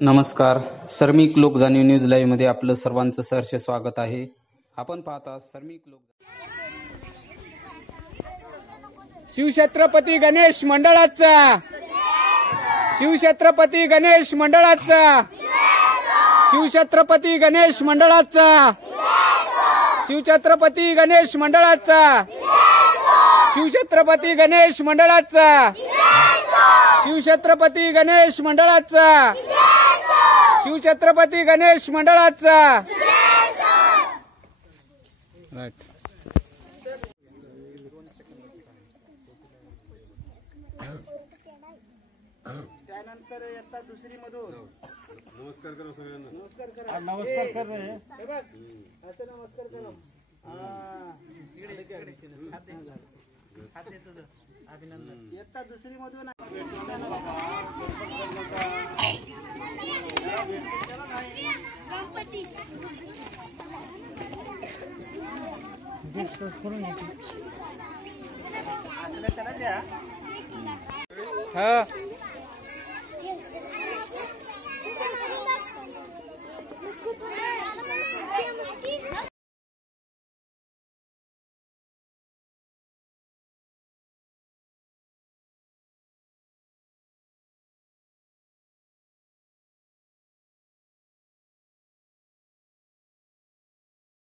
नमस्कार. सर्मिक लोक जाणीव न्यूज लाईव्ह मध्ये आपलं सर्वांचं सहर्ष स्वागत आहे. आपण पाहता सर्मिक लोक. शिवछत्रपती गणेश मंडळाचा, शिवछत्रपती गणेश मंडळाचा, शिवछत्रपती गणेश मंडळाचा, शिवछत्रपती गणेश मंडळाचा, शिवछत्रपती गणेश मंडळाचा, शिवछत्रपती गणेश मंडळाचा, शिवछत्रपती गणेश मंडळाचा. राईट. त्यानंतर इयत्ता दुसरी मधून नमस्कार करा सगळ्यांना. नमस्कार करा. नमस्कार कर रे. हे बघ असं नमस्कार करा. अभिनंदन. इयत्ता दुसरी मधून असलं त्याला द्या.